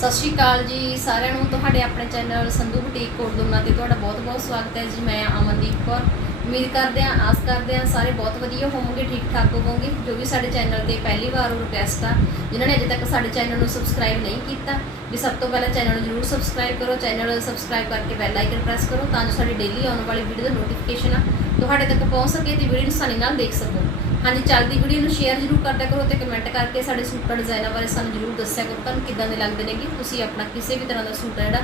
ਸਤਿ ਸ਼੍ਰੀ ਅਕਾਲ ਜੀ ਸਾਰਿਆਂ ਨੂੰ। ਤੁਹਾਡੇ ਆਪਣੇ ਚੈਨਲ ਸੰਧੂ ਬੁਟੀਕ ਕੋਟਦੁਨਾ ਤੇ ਤੁਹਾਡਾ ਬਹੁਤ-ਬਹੁਤ ਸਵਾਗਤ ਹੈ ਜੀ। ਮੈਂ ਅਮਨਦੀਪ ਕੌਰ। ਉਮੀਦ ਕਰਦੇ ਹਾਂ, ਆਸ ਕਰਦੇ ਹਾਂ ਸਾਰੇ ਬਹੁਤ ਵਧੀਆ ਹੋਵੋਗੇ, ਠੀਕ ਠਾਕ ਹੋਵੋਗੇ, ਜੋ ਵੀ ਸਾਡੇ ਚੈਨਲ ਤੇ ਪਹਿਲੀ ਵਾਰ ਰਿਕੁਐਸਟ ਆ, ਜਿਨ੍ਹਾਂ ਨੇ ਅਜੇ ਤੱਕ ਸਾਡੇ ਚੈਨਲ ਨੂੰ ਸਬਸਕ੍ਰਾਈਬ ਨਹੀਂ ਕੀਤਾ, ਵੀ ਸਭ ਤੋਂ ਪਹਿਲਾਂ ਚੈਨਲ ਨੂੰ ਜਰੂਰ ਸਬਸਕ੍ਰਾਈਬ ਕਰੋ, ਚੈਨਲ ਸਬਸਕ੍ਰਾਈਬ ਕਰਕੇ ਬੈਲ ਆਈਕਨ ਪ੍ਰੈਸ ਕਰੋ, ਤਾਂ ਜੋ ਸਾਡੀ ਡੇਲੀ ਆਉਣ ਵਾਲੀ ਵੀਡੀਓ ਦਾ ਨੋਟੀਫਿਕੇਸ਼ਨ ਆ, ਤੁਹਾਡੇ ਤੱਕ ਪਹੁੰਚ ਸਕੇ ਤੇ ਵੀਡੀਓ ਨੂੰ ਆਸਾਨੀ ਨਾਲ ਦੇਖ ਸਕੋ। ਹਾਂਜੀ, ਚੱਲਦੀ ਵੀਡੀਓ ਨੂੰ ਸ਼ੇਅਰ ਜਰੂਰ ਕਰਦਿਆ ਕਰੋ ਤੇ ਕਮੈਂਟ ਕਰਕੇ ਸਾਡੇ ਸੂਟਾਂ ਡਿਜ਼ਾਈਨਾਂ ਬਾਰੇ ਸਾਨੂੰ ਜਰੂਰ ਦੱਸਿਆ ਕਰੋ। ਤੁਹਾਨੂੰ ਕਿੱਦਾਂ ਦੇ ਲੱਗਦੇ ਨੇਗੇ? ਤੁਸੀਂ ਆਪਣਾ ਕਿਸੇ ਵੀ ਤਰ੍ਹਾਂ ਦਾ ਸੂਟ ਹੈ ਜਿਹੜਾ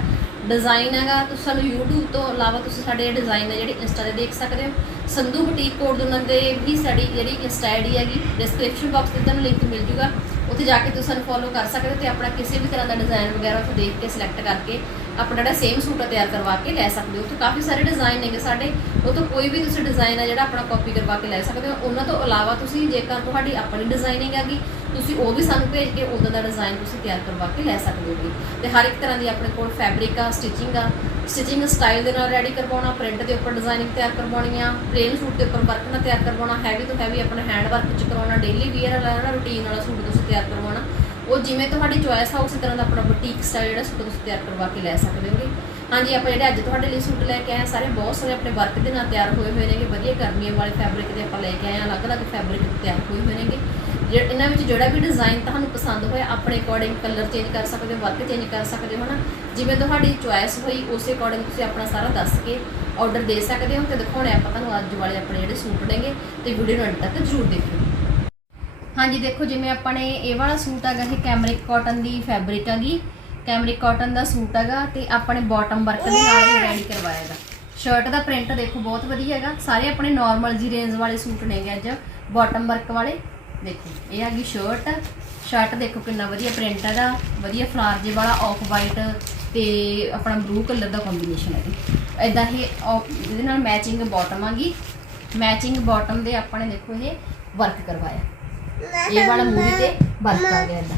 ਡਿਜ਼ਾਈਨ ਹੈਗਾ, ਤੁਸੀਂ ਸਾਨੂੰ YouTube ਤੋਂ ਇਲਾਵਾ ਤੁਸੀਂ ਸਾਡੇ ਡਿਜ਼ਾਈਨ ਹੈ ਜਿਹੜੇ ਇੰਸਟਾ ਤੇ ਦੇਖ ਸਕਦੇ ਹੋ। ਸੰਧੂ ਬੁਟੀਕ ਕੋਡ ਉਹਨਾਂ ਦੇ ਵੀ ਸਾਡੀ ਜਿਹੜੀ ਇੰਸਟਾ ਆਈਡੀ ਹੈਗੀ ਡਿਸਕ੍ਰਿਪਸ਼ਨ ਬਾਕਸ ਤੇ ਤੁਹਾਨੂੰ ਲਿੰਕ ਮਿਲ ਜੂਗਾ। ਉੱਥੇ ਜਾ ਕੇ ਤੁਸੀਂ ਸਾਨੂੰ ਫੋਲੋ ਕਰ ਸਕਦੇ ਹੋ ਤੇ ਆਪਣਾ ਕਿਸੇ ਵੀ ਤਰ੍ਹਾਂ ਦਾ ਡਿਜ਼ਾਈਨ ਵਗੈਰਾ ਉੱਥੇ ਦੇਖ ਕੇ ਸਿਲੈਕਟ ਕਰਕੇ ਆਪਣਾ ਜਿਹੜਾ ਸੇਮ ਸੂਟ ਆ ਤਿਆਰ ਕਰਵਾ ਕੇ ਲੈ ਸਕਦੇ ਹੋ। ਉੱਥੇ ਕਾਫੀ ਸਾਰੇ ਡਿਜ਼ਾਈਨ ਹੈਗੇ ਸਾਡੇ। ਉਹ ਤੋਂ ਕੋਈ ਵੀ ਤੁਸੀਂ ਡਿਜ਼ਾਈਨ ਹੈ ਜਿਹੜਾ ਆਪਣਾ ਕਾਪੀ ਕਰਵਾ ਕੇ ਲੈ ਸਕਦੇ ਹੋ। ਉਹਨਾਂ ਤੋਂ ਇਲਾਵਾ ਤੁਸੀਂ ਜੇਕਰ ਤੁਹਾਡੀ ਆਪਣੀ ਡਿਜ਼ਾਈਨਿੰਗ ਹੈਗੀ ਤੁਸੀਂ ਉਹ ਵੀ ਸਾਨੂੰ ਭੇਜ ਕੇ ਉਦੋਂ ਦਾ ਡਿਜ਼ਾਈਨ ਤੁਸੀਂ ਤਿਆਰ ਕਰਵਾ ਕੇ ਲੈ ਸਕਦੇ ਹੋਗੇ ਤੇ ਹਰ ਇੱਕ ਤਰ੍ਹਾਂ ਦੀ ਆਪਣੇ ਕੋਲ ਫੈਬਰਿਕ ਆ ਸਟਿਚਿੰਗ ਆ। ਸਟਿਚਿੰਗ ਸਟਾਈਲ ਦੇ ਨਾਲ ਰੈਡੀ ਕਰਵਾਉਣਾ ਪ੍ਰਿੰਟ ਦੇ ਉੱਪਰ ਡਿਜ਼ਾਈਨਿੰਗ ਤਿਆਰ ਕਰਵਾਉਣੀ ਆ ਪਲੇਨ ਸੂਟ ਦੇ ਉੱਪਰ ਵਰਕ ਨਾਲ ਤਿਆਰ ਕਰਵਾਉਣਾ ਹੈਵੀ ਤੋਂ ਹੈਵੀ ਆਪਣਾ ਹੈਂਡ ਵਰਕ ਚ ਕਰਵਾਉਣਾ ਡੇਲੀ ਵੀਅਰ ਵਾਲਾ ਰੂਟੀਨ ਵਾਲਾ ਸੂਟ ਤੁਸੀਂ ਤਿਆਰ ਕਰਵਾਉਣਾ। ਉਹ ਜਿਵੇਂ ਤੁਹਾਡੀ ਚੋਇਸ ਆ, ਉਸੇ ਤਰ੍ਹਾਂ ਦਾ ਆਪਣਾ ਬੁਟੀਕ ਸਟਾਈਲ ਜਿਹੜਾ ਸੂਟ ਤੁਸੀਂ ਤਿਆਰ ਕਰਵਾ ਕੇ ਲੈ ਸਕਦੇ ਹੋਗੇ ਹਾਂਜੀ, ਆਪਾਂ ਜਿਹੜੇ ਅੱਜ ਤੁਹਾਡੇ ਲਈ ਸੂਟ ਲੈ ਕੇ ਆਏ ਹਾਂ ਸਾਰੇ ਬਹੁਤ ਸਾਰੇ ਆਪਣੇ ਵਰਕ ਦੇ ਨਾਲ ਤਿਆਰ ਹੋਏ ਹੋਏ ਨੇਗੇ। ਵਧੀਆ ਗਰਮੀਆਂ ਵਾਲੇ ਫੈਬਰਿਕ ਦੇ ਆਪਾਂ ਲੈ ਕੇ ਆਏ ਹਾਂ ਅਲੱਗ-ਅਲੱਗ ਫੈਬਰਿਕ ਦੇ ਤਿਆਰ ਹੋਏ ਹੋਏ ਨੇਗੇ। ਜਿਹੜੇ ਇਹਨਾਂ ਵਿੱਚ ਜਿਹੜਾ ਵੀ ਡਿਜ਼ਾਈਨ ਤੁਹਾਨੂੰ ਪਸੰਦ ਹੋਇਆ, ਆਪਣੇ ਅਕੋਰਡਿੰਗ ਕਲਰ ਚੇਂਜ ਕਰ ਸਕਦੇ ਹੋ ਵਰਕ ਚੇਂਜ ਕਰ ਸਕਦੇ ਹੋ ਨਾ ਜਿਵੇਂ ਤੁਹਾਡੀ ਚੁਆਇਸ ਹੋਈ, ਉਸੇ ਅਕੋਰਡਿੰਗ ਤੁਸੀਂ ਆਪਣਾ ਸਾਰਾ ਦੱਸ ਕੇ ਆਰਡਰ ਦੇ ਸਕਦੇ ਹੋ ਤੇ ਦਿਖਾਉਣੇ ਆਪਾਂ ਤੁਹਾਨੂੰ ਅੱਜ ਵਾਲੇ ਆਪਣੇ ਜਿਹੜੇ ਸੂਟ ਨੇਗੇ ਤੇ ਵੀਡੀਓ ਨੂੰ ਅੰਤ ਤੱਕ ਜ਼ਰੂਰ ਦੇਖਿਓ। ਹਾਂਜੀ, ਦੇਖੋ, ਜਿਵੇਂ ਆਪਾਂ ਨੇ ਇਹ ਵਾਲਾ ਸੂਟ ਹੈਗਾ ਇਹ ਕੈਮਰਿਕ ਕਾਟਨ ਦੀ ਫੈਬਰਿਕ ਹੈਗੀ। ਕੈਮਰਿਕ ਕਾਟਨ ਦਾ ਸੂਟ ਹੈਗਾ ਤੇ ਆਪਣੇ ਬਾਟਮ ਵਰਕ ਦੇ ਨਾਲ ਹੀ ਰੈਡੀ ਕਰਵਾਇਆ ਹੈਗਾ। ਸ਼ਰਟ ਦਾ ਪ੍ਰਿੰਟ ਦੇਖੋ, ਬਹੁਤ ਵਧੀਆ ਹੈਗਾ। ਸਾਰੇ ਆਪਣੇ ਨਾਰਮਲ ਜੀ ਰੇਂਜ ਵਾਲੇ ਸੂਟ ਨੇਗੇ ਅੱਜ ਬਾਟਮ ਵਰਕ ਵਾਲੇ। ਦੇਖੋ, ਇਹ ਹੈਗੀ ਸ਼ਰਟ ਸ਼ਰਟ ਦੇਖੋ ਕਿੰਨਾ ਵਧੀਆ ਪ੍ਰਿੰਟ ਹੈਗਾ ਵਧੀਆ ਫਲਾਰ ਜੇ ਵਾਲਾ ਆਫ ਵਾਈਟ ਤੇ ਆਪਣਾ ਬਲੂ ਕਲਰ ਦਾ ਕੰਬੀਨੇਸ਼ਨ ਹੈ ਇਦਾਂ ਹੀ ਇਹਦੇ ਨਾਲ ਮੈਚਿੰਗ ਬਾਟਮ ਆਗੀ ਮੈਚਿੰਗ ਬਾਟਮ ਦੇ ਆਪਾਂ ਨੇ ਦੇਖੋ ਇਹ ਵਰਕ ਕਰਵਾਇਆ। ਇਹ ਵਾਲਾ ਮੂਵੀ ਤੇ ਵਰਕ ਆ ਗਿਆ ਇਦਾਂ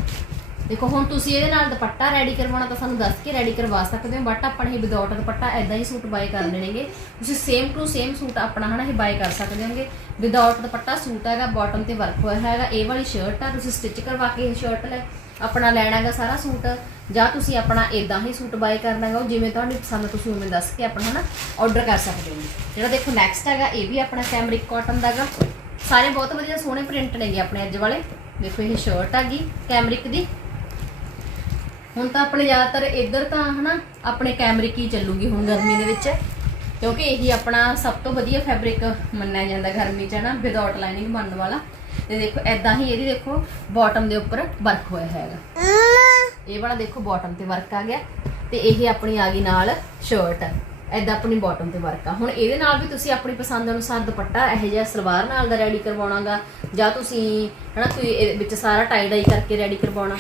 ਦੇਖੋ, ਹੁਣ ਤੁਸੀਂ ਇਹਦੇ ਨਾਲ ਦੁਪੱਟਾ ਰੈਡੀ ਕਰਵਾਉਣਾ ਤਾਂ ਸਾਨੂੰ ਦੱਸ ਕੇ ਰੈਡੀ ਕਰਵਾ ਸਕਦੇ ਹੋ ਬਟ ਆਪਾਂ ਨੇ ਇਹ ਵਿਦਆਊਟ ਦੁਪੱਟਾ ਐਦਾਂ ਹੀ ਸੂਟ ਬਾਏ ਕਰ ਲੈਣਗੇ ਤੁਸੀਂ ਸੇਮ ਟੂ ਸੇਮ ਸੂਟ ਆਪਣਾ ਹਨਾ, ਇਹ ਬਾਏ ਕਰ ਸਕਦੇ ਹੋਗੇ। ਵਿਦਆਊਟ ਦੁਪੱਟਾ ਸੂਟ ਹੈਗਾ ਬਾਟਮ ਤੇ ਵਰਕ ਹੋਇਆ ਹੈਗਾ, ਇਹ ਵਾਲੀ ਸ਼ਰਟ ਆ, ਤੁਸੀਂ ਸਟਿਚ ਕਰਵਾ ਕੇ ਇਹ ਸ਼ਰਟ ਲੈ, ਆਪਣਾ ਲੈਣਾ ਹੈਗਾ ਸਾਰਾ ਸੂਟ ਜਾਂ ਤੁਸੀਂ ਆਪਣਾ ਇਦਾਂ ਹੀ ਸੂਟ ਬਾਏ ਕਰਨਾ ਹੈਗਾ, ਉਹ ਜਿਵੇਂ ਤੁਹਾਨੂੰ ਪਸੰਦ ਤੁਸੀਂ ਉਵੇਂ ਦੱਸ ਕੇ ਆਪਣਾ ਹਨਾ ਆਰਡਰ ਕਰ ਸਕਦੇ ਹੋ ਜਿਹੜਾ ਦੇਖੋ ਨੈਕਸਟ ਹੈਗਾ, ਇਹ ਵੀ ਆਪਣਾ ਕੈਮਰਿਕ ਕਾਟਨ ਦਾ ਹੈਗਾ। ਸਾਰੇ ਬਹੁਤ ਵਧੀਆ ਸੋਹਣੇ ਪ੍ਰਿੰਟ ਨੇਗੇ ਆਪਣੇ ਅੱਜ ਵਾਲੇ। ਦੇਖੋ ਇਹ ਸ਼ਰਟ ਹੈਗੀ ਕੈਮਰਿਕ ਦੀ। ਹੁਣ ਤਾਂ ਆਪਣੇ ਜ਼ਿਆਦਾਤਰ ਇੱਧਰ ਤਾਂ ਹਨਾ ਆਪਣੇ ਕੈਮਰਿਕ ਹੀ ਚੱਲੂਗੀ ਹੁਣ ਗਰਮੀ ਦੇ ਵਿੱਚ। ਕਿਉਂਕਿ ਇਹੀ ਆਪਣਾ ਸਭ ਤੋਂ ਵਧੀਆ ਫੈਬਰਿਕ ਮੰਨਿਆ ਜਾਂਦਾ ਗਰਮੀ 'ਚ ਹਨਾ ਵਿਦਆਊਟ ਲਾਈਨਿੰਗ ਬਣਨ ਵਾਲਾ। ਤੇ ਦੇਖੋ ਐਦਾਂ ਹੀ ਇਹਦੀ ਦੇਖੋ ਬਾਟਮ ਦੇ ਉੱਪਰ ਵਰਕ ਹੋਇਆ ਹੈਗਾ। ਇਹ ਵਾਲਾ ਦੇਖੋ ਬਾਟਮ ਤੇ ਵਰਕ ਆ ਗਿਆ। ਤੇ ਇਹ ਆਪਣੀ ਆ ਗਈ ਨਾਲ ਸ਼ਰਟ ਐਦਾਂ ਆਪਣੀ ਬਾਟਮ ਤੇ ਵਰਕ ਆ। ਹੁਣ ਇਹਦੇ ਨਾਲ ਵੀ ਤੁਸੀਂ ਆਪਣੀ ਪਸੰਦ ਅਨੁਸਾਰ ਦੁਪੱਟਾ ਇਹੋ ਜਿਹਾ ਸਲਵਾਰ ਨਾਲ ਦਾ ਰੈਡੀ ਕਰਵਾਉਣਾਗਾ ਜਾਂ ਤੁਸੀਂ ਹਨਾ ਤੁਸੀਂ ਵਿੱਚ ਸਾਰਾ ਟਾਈ ਡਾਈ ਕਰਕੇ ਰੈਡੀ ਕਰਵਾਉਣਾ।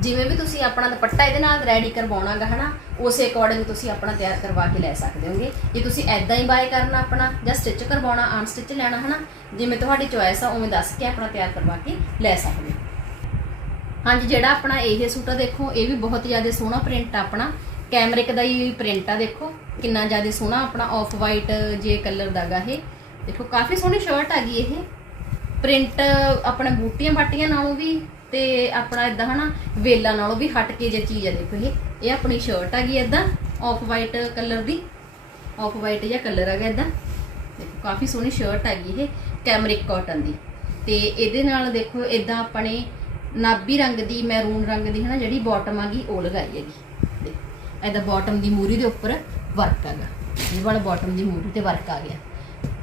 ਜਿਵੇਂ ਵੀ ਤੁਸੀਂ ਆਪਣਾ ਦੁਪੱਟਾ ਇਹਦੇ ਨਾਲ ਰੈਡੀ ਕਰਵਾਉਣਾਗਾ, ਹਨਾ, ਉਸੇ ਅਕੋਰਡਿੰਗ ਤੁਸੀਂ ਆਪਣਾ ਤਿਆਰ ਕਰਵਾ ਕੇ ਲੈ ਸਕਦੇ ਹੋਗੇ। ਜੇ ਤੁਸੀਂ ਐਦਾਂ ਹੀ ਬਾਏ ਕਰਨਾ ਆਪਣਾ, ਜਾਂ ਸਟਿਚ ਕਰਵਾਉਣਾ ਅਨਸਟਿਚ ਲੈਣਾ, ਹਨਾ, ਜਿਵੇਂ ਤੁਹਾਡੀ ਚੋਇਸ ਆ, ਉਵੇਂ ਦੱਸ ਕੇ ਆਪਣਾ ਤਿਆਰ ਕਰਵਾ ਕੇ ਲੈ ਸਕਦੇ ਹੋ। ਹਾਂਜੀ, ਜਿਹੜਾ ਆਪਣਾ ਇਹ ਸੂਟ ਆ, ਦੇਖੋ, ਇਹ ਵੀ ਬਹੁਤ ਜ਼ਿਆਦਾ ਸੋਹਣਾ ਪ੍ਰਿੰਟ ਆ ਆਪਣਾ। ਕੈਮਰਿਕ ਦਾ ਹੀ ਪ੍ਰਿੰਟ ਆ, ਦੇਖੋ, ਕਿੰਨਾ ਜ਼ਿਆਦਾ ਸੋਹਣਾ ਆਪਣਾ ਆਫ ਵਾਈਟ ਜੇ ਕਲਰ ਦਾਗਾ ਇਹ। ਦੇਖੋ, ਕਾਫੀ ਸੋਹਣੀ ਸ਼ਰਟ ਆ ਗਈ ਇਹ। ਪ੍ਰਿੰਟ ਆਪਣੇ ਬੂਟੀਆਂ ਬਾਟੀਆਂ ਨਾਲੋਂ ਵੀ ਤੇ ਆਪਣਾ ਇਦਾਂ ਹਨਾ, ਵੇਲਾ ਨਾਲੋਂ ਵੀ ਹਟ ਕੇ ਜੇ ਚੀਜ਼ ਆ ਦੇਖੋ ਇਹ ਇਹ ਆਪਣੀ ਸ਼ਰਟ ਆ ਗਈ ਇਦਾਂ ਆਫ ਵਾਈਟ ਕਲਰ ਦੀ ਆਫ ਵਾਈਟ ਜਿਹਾ ਕਲਰ ਆ ਗਿਆ ਇਦਾਂ ਦੇਖੋ, ਕਾਫੀ ਸੋਹਣੀ ਸ਼ਰਟ ਆ ਗਈ ਇਹ ਕੈਮਰਿਕ ਕਾਟਨ ਦੀ। ਤੇ ਇਹਦੇ ਨਾਲ ਦੇਖੋ ਇਦਾਂ ਆਪਣੇ ਨਾਬੀ ਰੰਗ ਦੀ ਮੈਰੂਨ ਰੰਗ ਦੀ ਹਨਾ, ਜਿਹੜੀ ਬਾਟਮ ਆ ਉਹ ਲਗਾਈ ਹੈਗੀ। ਦੇਖੋ ਇਦਾਂ ਬਾਟਮ ਦੀ ਮੂਰੀ ਦੇ ਉੱਪਰ ਵਰਕ ਹੈਗਾ ਇਹ ਵਾਲਾ ਬਾਟਮ ਦੀ ਮੂਰੀ ਤੇ ਵਰਕ ਆ ਗਿਆ।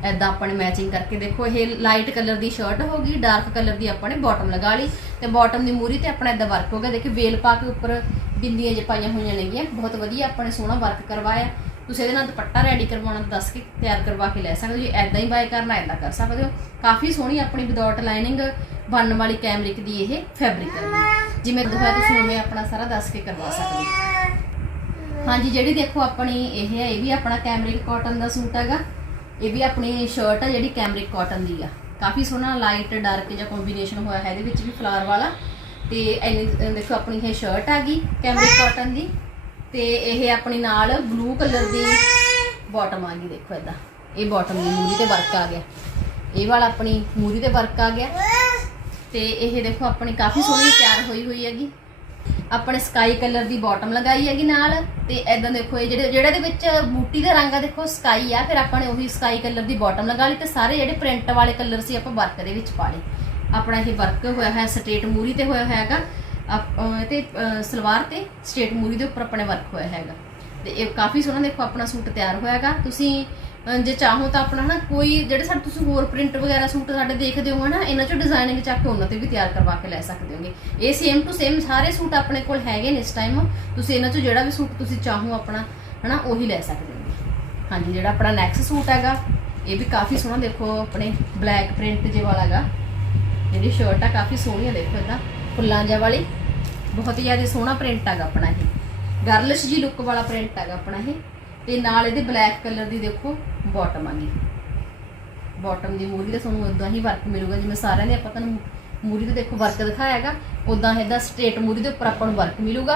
ਐਦਾਂ ਆਪਾਂ ਨੇ ਮੈਚਿੰਗ ਕਰਕੇ ਦੇਖੋ, ਇਹ ਲਾਈਟ ਕਲਰ ਦੀ ਸ਼ਰਟ ਹੋ ਗਈ ਡਾਰਕ ਕਲਰ ਦੀ ਆਪਾਂ ਨੇ ਬਾਟਮ ਲਗਾ ਲਈ ਤੇ ਬਾਟਮ ਦੀ ਮੂਰੀ ਤੇ ਆਪਣਾ ਐਦਾਂ ਵਰਕ ਹੋ ਗਿਆ। ਦੇਖੋ ਵੇਲ ਪਾ ਕੇ ਉੱਪਰ ਬਿੰਦੀਆਂ ਜਿ ਪਾਈਆਂ ਹੋਈਆਂ ਨੇਗੀਆਂ, ਬਹੁਤ ਵਧੀਆ ਆਪਾਂ ਨੇ ਸੋਹਣਾ ਵਰਕ ਕਰਵਾਇਆ। ਤੁਸੀਂ ਇਹਦੇ ਨਾਲ ਦੁਪੱਟਾ ਰੈਡੀ ਕਰਵਾਉਣਾ ਦੱਸ ਕੇ ਤਿਆਰ ਕਰਵਾ ਕੇ ਲੈ ਸਕਦੇ ਹੋ। ਜੀ ਐਦਾਂ ਹੀ ਬਾਏ ਕਰਨਾ ਐਦਾਂ ਕਰ ਸਕਦੇ ਹੋ। ਕਾਫੀ ਸੋਹਣੀ ਆਪਣੀ ਵਿਦਆਊਟ ਲਾਈਨਿੰਗ ਬਣਨ ਵਾਲੀ ਕੈਮਰਿਕ ਦੀ ਇਹ ਫੈਬਰਿਕ ਹੈ। ਜਿਵੇਂ ਦਿਖਾਇਆ ਤੁਸੀਂ ਉਵੇਂ ਆਪਣਾ ਸਾਰਾ ਦੱਸ ਕੇ ਕਰਵਾ ਸਕਦੇ ਹੋ। ਹਾਂਜੀ, ਜਿਹੜੀ ਦੇਖੋ ਆਪਣੀ ਇਹ ਹੈ, ਇਹ ਵੀ ਆਪਣਾ ਕੈਮਰਿਕ ਕਾਟਨ ਦਾ ਸੂਟ ਹੈਗਾ। ਇਹ ਵੀ ਆਪਣੀ ਸ਼ਰਟ ਆ ਜਿਹੜੀ ਕੈਮਰਿਕ ਕਾਟਨ ਦੀ ਆ। ਕਾਫੀ ਸੋਹਣਾ ਲਾਈਟ ਡਾਰਕ ਜਿਹਾ ਕੰਬੀਨੇਸ਼ਨ ਹੋਇਆ ਹੈ ਇਹਦੇ ਵਿੱਚ ਵੀ ਫਲਾਰ ਵਾਲਾ। ਤੇ ਇਹ ਦੇਖੋ ਆਪਣੀ ਇਹ ਸ਼ਰਟ ਆ ਗਈ ਕੈਮਰਿਕ ਕਾਟਨ ਦੀ। ਤੇ ਇਹ ਆਪਣੀ ਨਾਲ ਬਲੂ ਕਲਰ ਦੀ ਬਾਟਮ ਆ ਗਈ, ਦੇਖੋ ਇਦਾਂ ਇਹ ਬਾਟਮ ਦੀ ਮੂਰੀ ਤੇ ਵਰਕ ਆ ਗਿਆ। ਇਹ ਵਾਲਾ ਆਪਣੀ ਮੂਰੀ ਤੇ ਵਰਕ ਆ ਗਿਆ। ਤੇ ਇਹ ਦੇਖੋ ਆਪਣੀ ਕਾਫੀ ਸੋਹਣੀ ਤਿਆਰ ਹੋਈ ਹੋਈ ਹੈਗੀ। ਆਪਣੇ ਸਕਾਈ ਕਲਰ ਦੀ ਬਾਟਮ ਲਗਾਈ ਹੈਗੀ ਨਾਲ ਤੇ ਐਦਾਂ ਦੇਖੋ ਇਹ ਜਿਹੜੇ ਜਿਹੜੇ ਦੇ ਵਿੱਚ ਬੂਟੀ ਦਾ ਰੰਗ ਆ, ਦੇਖੋ ਸਕਾਈ ਆ, ਫਿਰ ਆਪਾਂ ਨੇ ਉਹੀ ਸਕਾਈ ਕਲਰ ਦੀ ਬਾਟਮ ਲਗਾ ਲਈ ਤੇ ਸਾਰੇ ਜਿਹੜੇ ਪ੍ਰਿੰਟ ਵਾਲੇ ਕਲਰ ਸੀ ਆਪਾਂ ਵਰਕ ਦੇ ਵਿੱਚ ਪਾ ਲਏ। ਆਪਣਾ ਇਹ ਵਰਕ ਹੋਇਆ ਹੈ ਸਟ੍ਰੇਟ ਮੂਰੀ ਤੇ ਹੋਇਆ ਹੈਗਾ ਤੇ ਸਲਵਾਰ ਤੇ ਸਟ੍ਰੇਟ ਮੂਰੀ ਦੇ ਉੱਪਰ ਆਪਣੇ ਵਰਕ ਹੋਇਆ ਹੈਗਾ। ਤੇ ਇਹ ਕਾਫੀ ਸੋਹਣਾ ਦੇਖੋ ਆਪਣਾ ਸੂਟ ਤਿਆਰ ਹੋਇਆਗਾ। ਤੁਸੀਂ ਜੇ ਚਾਹੋ ਤਾਂ ਆਪਣਾ ਨਾ ਕੋਈ ਜਿਹੜੇ ਸਾਡੇ ਤੁਸੀਂ ਹੋਰ ਪ੍ਰਿੰਟ ਵਗੈਰਾ ਸੂਟ ਸਾਡੇ ਦੇਖਦੇ ਹੋ ਨਾ, ਇਹਨਾਂ ਚੋਂ ਡਿਜ਼ਾਈਨਿੰਗ ਚੱਕ ਕੇ ਉਹਨਾਂ ਤੇ ਵੀ ਤਿਆਰ ਕਰਵਾ ਕੇ ਲੈ ਸਕਦੇ ਹੋਗੇ। ਇਹ ਸੇਮ ਟੂ ਸੇਮ ਸਾਰੇ ਸੂਟ ਆਪਣੇ ਕੋਲ ਹੈਗੇ ਨੇ ਇਸ ਟਾਈਮ ਤੁਸੀਂ ਇਹਨਾਂ ਚੋਂ ਜਿਹੜਾ ਵੀ ਸੂਟ ਤੁਸੀਂ ਚਾਹੋ ਆਪਣਾ, ਹਨਾ, ਉਹੀ ਲੈ ਸਕਦੇ ਹੋਗੇ। ਹਾਂਜੀ, ਜਿਹੜਾ ਆਪਣਾ ਨੈਕਸਟ ਸੂਟ ਹੈਗਾ, ਇਹ ਵੀ ਕਾਫੀ ਸੋਹਣਾ ਦੇਖੋ, ਆਪਣੇ ਬਲੈਕ ਪ੍ਰਿੰਟ ਜੇ ਵਾਲਾ ਹੈਗਾ ਜਿਹੜੀ ਸ਼ਰਟ ਆ, ਕਾਫੀ ਸੋਹਣੀ ਆ ਦੇਖੋ ਇਹਦਾ। ਫੁੱਲਾਂ ਜਿਹਾ ਵਾਲੀ। ਬਹੁਤ ਹੀ ਜ਼ਿਆਦਾ ਸੋਹਣਾ ਪ੍ਰਿੰਟ ਹੈਗਾ ਆਪਣਾ ਇਹ। ਗਰਲਿਸ਼ ਜੀ ਲੁੱਕ ਵਾਲਾ ਪ੍ਰਿੰਟ ਹੈਗਾ ਆਪਣਾ ਇਹ। ਤੇ ਨਾਲ ਇਹਦੇ ਬਲੈਕ ਕਲਰ ਦੀ ਦੇਖੋ ਬਾਟਮ ਆ ਬਾਟਮ ਦੀ ਮੂਰੀ ਦਾ ਤੁਹਾਨੂੰ ਉਦਾਂ ਹੀ ਵਰਕ ਮਿਲੂਗਾ, ਜਿਵੇਂ ਸਾਰਿਆਂ ਦੇ ਆਪਾਂ ਤੁਹਾਨੂੰ ਮੂਰੀ ਤੇ ਦੇਖੋ ਵਰਕ ਦਿਖਾਇਆ ਹੈਗਾ। ਉਦਾਂ ਇਹਦਾ ਸਟ੍ਰੇਟ ਮੂਰੀ ਦੇ ਉੱਪਰ ਆਪਾਂ ਨੂੰ ਵਰਕ ਮਿਲੂਗਾ।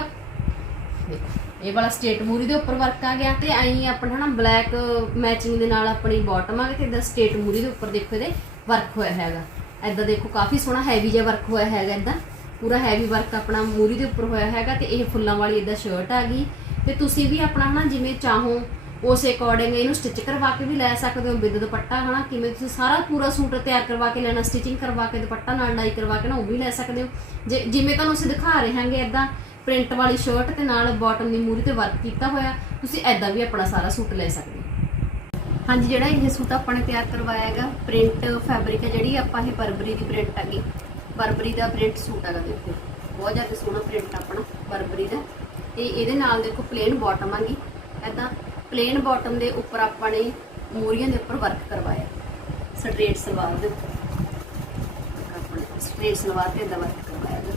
ਦੇਖੋ, ਇਹ ਵਾਲਾ ਸਟੇਟ ਮੂਰੀ ਦੇ ਉੱਪਰ ਵਰਕ ਆ ਗਿਆ ਤੇ ਐਂ ਆਪਣਾ ਹਨਾ ਬਲੈਕ ਮੈਚਿੰਗ ਦੇ ਨਾਲ ਆਪਣੀ ਬਾਟਮ ਆ ਗਈ ਤੇ ਇਹਦਾ ਸਟੇਟ ਮੂਰੀ ਦੇ ਉੱਪਰ ਦੇਖੋ ਇਹਦੇ ਵਰਕ ਹੋਇਆ ਹੈਗਾ। ਐਦਾਂ ਦੇਖੋ ਕਾਫੀ ਸੋਹਣਾ ਹੈਵੀ ਜਿਹਾ ਵਰਕ ਹੋਇਆ ਹੈਗਾ ਐਦਾਂ ਪੂਰਾ ਹੈਵੀ ਵਰਕ ਆਪਣਾ ਮੂਰੀ ਦੇ ਉੱਪਰ ਹੋਇਆ ਹੈਗਾ ਤੇ ਇਹ ਫੁੱਲਾਂ ਵਾਲੀ ਇਹਦਾ ਸ਼ਰਟ ਆ ਗਈ। ਤੇ ਤੁਸੀਂ ਵੀ ਆਪਣਾ ਹਨਾ ਜਿਵੇਂ ਚਾਹੋ, ਉਸ ਅਕੋਰਡਿੰਗ ਇਹਨੂੰ ਸਟਿਚ ਕਰਵਾ ਕੇ ਵੀ ਲੈ ਸਕਦੇ ਹੋ ਵਿਦ ਦੁਪੱਟਾ ਹਨਾ। ਕਿਵੇਂ ਤੁਸੀਂ ਸਾਰਾ ਪੂਰਾ ਸੂਟ ਤਿਆਰ ਕਰਵਾ ਕੇ ਲੈਣਾ ਸਟਿਚਿੰਗ ਕਰਵਾ ਕੇ ਦੁਪੱਟਾ ਨਾਲ ਡਾਈ ਕਰਵਾ ਕੇ ਨਾ ਉਹ ਵੀ ਲੈ ਸਕਦੇ ਹੋ। ਜੇ ਜਿਵੇਂ ਤੁਹਾਨੂੰ ਅਸੀਂ ਦਿਖਾ ਰਹੇ ਹਾਂਗੇ ਐਦਾਂ ਪ੍ਰਿੰਟ ਵਾਲੀ ਸ਼ਰਟ ਤੇ ਨਾਲ ਬਾਟਮ ਦੀ ਮੂਰੀ ਤੇ ਵਰਕ ਕੀਤਾ ਹੋਇਆ, ਤੁਸੀਂ ਐਦਾਂ ਵੀ ਆਪਣਾ ਸਾਰਾ ਸੂਟ ਲੈ ਸਕਦੇ ਹੋ। ਹਾਂਜੀ, ਜਿਹੜਾ ਇਹ ਸੂਟ ਆਪਾਂ ਨੇ ਤਿਆਰ ਕਰਵਾਇਆ ਹੈਗਾ ਪ੍ਰਿੰਟ ਫੈਬਰਿਕ ਹੈ ਜਿਹੜੀ, ਆਪਾਂ ਇਹ ਬਰਬਰੀ ਦੀ ਪ੍ਰਿੰਟ ਹੈਗੀ ਬਰਬਰੀ ਦਾ ਪ੍ਰਿੰਟ ਸੂਟ ਹੈਗਾ ਦੇਖੋ। ਬਹੁਤ ਜ਼ਿਆਦਾ ਸੋਹਣਾ ਪ੍ਰਿੰਟ ਆਪਣਾ, ਬਰਬਰੀ ਦਾ। ਤੇ ਇਹਦੇ ਨਾਲ ਦੇਖੋ ਪਲੇਨ ਬਾਟਮ ਆਗੀ ਐਦਾਂ ਪਲੇਨ ਬਾਟਮ ਦੇ ਉੱਪਰ ਆਪਾਂ ਨੇ ਮੂਰੀਆਂ ਦੇ ਉੱਪਰ ਵਰਕ ਕਰਵਾਇਆ। ਸਟ੍ਰੇਟ ਸਲਵਾਰ ਦੇ ਉੱਪਰ। ਆਪਣੇ ਸਟ੍ਰੇਟ ਸਲਵਾਰ ਤੇ ਇਹਦਾ ਵਰਕ ਕਰਵਾਇਆ ਗਾ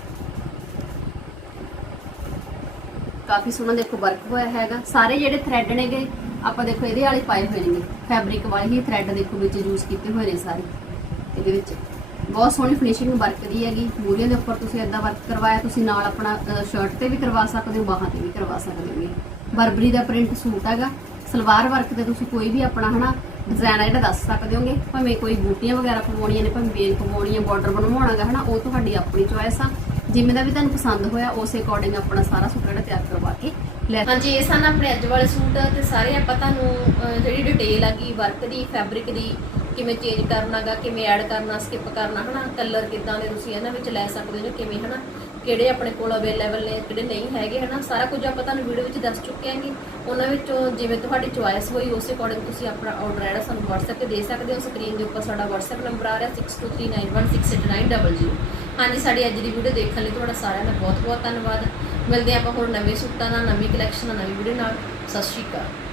ਕਾਫੀ ਸੋਹਣਾ ਦੇਖੋ ਵਰਕ ਹੋਇਆ ਹੈਗਾ। ਸਾਰੇ ਜਿਹੜੇ ਥ੍ਰੈਡ ਨੇਗੇ ਆਪਾਂ ਦੇਖੋ ਇਹਦੇ ਵਾਲੇ ਪਾਏ ਹੋਏ ਨੇ ਫੈਬਰਿਕ ਵਾਲੇ ਹੀ ਥ੍ਰੈਡ ਦੇਖੋ ਵਿੱਚ ਯੂਜ਼ ਕੀਤੇ ਹੋਏ ਨੇ ਸਾਰੇ। ਇਹਦੇ ਵਿੱਚ। ਬਹੁਤ ਸੋਹਣੀ ਫਿਨਿਸ਼ਿੰਗ ਵਰਕ ਦੀ ਹੈਗੀ। ਮੂਰੀਆਂ ਦੇ ਉੱਪਰ ਤੁਸੀਂ ਏਦਾਂ ਵਰਕ ਕਰਵਾਇਆ, ਤੁਸੀਂ ਨਾਲ ਆਪਣਾ ਸ਼ਰਟ ਤੇ ਵੀ ਕਰਵਾ ਸਕਦੇ ਹੋ, ਬਾਹਾਂ ਤੇ ਵੀ ਕਰਵਾ ਸਕਦੇ ਹੋਗੇ ਬਰਬਰੀ ਦਾ ਪ੍ਰਿੰਟ ਸੂਟ ਹੈਗਾ। ਸਲਵਾਰ ਵਰਕ ਤੇ ਤੁਸੀਂ ਕੋਈ ਵੀ ਆਪਣਾ, ਹਨਾ ਡਿਜ਼ਾਈਨ ਆ ਜਿਹੜਾ ਦੱਸ ਸਕਦੇ ਹੋਗੇ, ਭਾਵੇਂ ਕੋਈ ਬੂਟੀਆਂ ਵਗੈਰਾ ਪਵਾਉਣੀਆਂ ਨੇ, ਭਾਵੇਂ ਬੇਲ ਪਵਾਉਣੀ ਹੈ ਬਾਰਡਰ ਬਣਵਾਉਣਾਗਾ ਹਨਾ, ਉਹ ਤੁਹਾਡੀ ਆਪਣੀ ਚੋਇਸ ਆ। ਜਿਵੇਂ ਦਾ ਵੀ ਤੁਹਾਨੂੰ ਪਸੰਦ ਹੋਇਆ, ਉਸੇ ਅਕੋਰਡਿੰਗ ਆਪਣਾ ਸਾਰਾ ਸੂਟ ਜਿਹੜਾ ਤਿਆਰ ਕਰਵਾ ਕੇ ਲੈ ਹਾਂਜੀ, ਇਹ ਸਨ ਆਪਣੇ ਅੱਜ ਵਾਲੇ ਸੂਟ ਤੇ ਸਾਰੇ ਆਪਾਂ ਤੁਹਾਨੂੰ ਜਿਹੜੀ ਡਿਟੇਲ ਆਗੀ ਵਰਕ ਦੀ ਫੈਬਰਿਕ ਦੀ ਕਿਵੇਂ ਚੇਂਜ ਕਰਨਾਗਾ ਕਿਵੇਂ ਐਡ ਕਰਨਾ ਸਕਿਪ ਕਰਨਾ, ਹਨਾ? ਕਲਰ ਕਿੱਦਾਂ ਦੇ ਤੁਸੀਂ ਇਹਨਾਂ ਵਿੱਚ ਲੈ ਸਕਦੇ ਹੋ ਜਾਂ ਕਿਵੇਂ, ਹਨਾ? ਕਿਹੜੇ ਆਪਣੇ ਕੋਲ ਅਵੇਲੇਬਲ ਨੇ, ਕਿਹੜੇ ਨਹੀਂ ਹੈਗੇ, ਹਨਾ? ਸਾਰਾ ਕੁਝ ਆਪਾਂ ਤੁਹਾਨੂੰ ਵੀਡੀਓ ਵਿੱਚ ਦੱਸ ਚੁੱਕੇ ਆਂਗੇ ਉਹਨਾਂ ਵਿੱਚੋਂ ਜਿਵੇਂ ਤੁਹਾਡੀ ਚੁਆਇਸ ਹੋਈ, ਉਸ ਅਕੋਰਡਿੰਗ ਤੁਸੀਂ ਆਪਣਾ ਆਰਡਰ ਜਿਹੜਾ ਸਾਨੂੰ WhatsApp ਤੇ ਦੇ ਸਕਦੇ ਹੋ। ਸਕਰੀਨ ਦੇ ਉੱਪਰ ਸਾਡਾ WhatsApp ਨੰਬਰ ਆ ਰਿਹਾ 6239168900 ਹਾਂਜੀ, ਸਾਡੀ ਅੱਜ ਦੀ ਵੀਡੀਓ ਦੇਖਣ ਲਈ ਤੁਹਾਡਾ ਸਾਰਿਆਂ ਦਾ ਬਹੁਤ ਬਹੁਤ ਧੰਨਵਾਦ। ਮਿਲਦੇ ਹਾਂ ਆਪਾਂ ਹੋਰ ਨਵੇਂ ਸੂਟਾਂ ਨਾਲ, ਨਵੀਂ ਕਲੈਕਸ਼ਨ ਨਾਲ, ਨਵੀਂ ਵੀਡੀਓ ਨਾਲ। ਸਤਿ ਸ਼੍ਰੀ ਅਕਾਲ।